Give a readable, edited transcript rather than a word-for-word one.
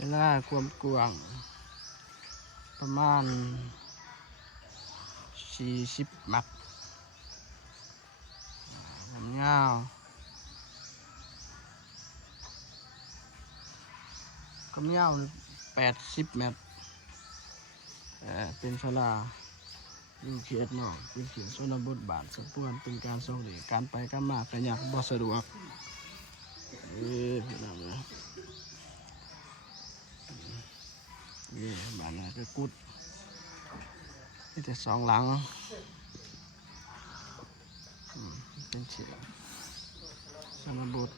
เวลาความกว้างประมาณ40 มักความยาว80 เมตรเป็นศาลาอยู่เขตนอกเป็นเขตชนบทบ้านสมควรเป็นการส่งเด็กการไปกันมาก็ยากบ่สะดวกพี่น้องนี่บ้านน่ะก็กุดมีแต่2 หลังเป็นเขตชนบท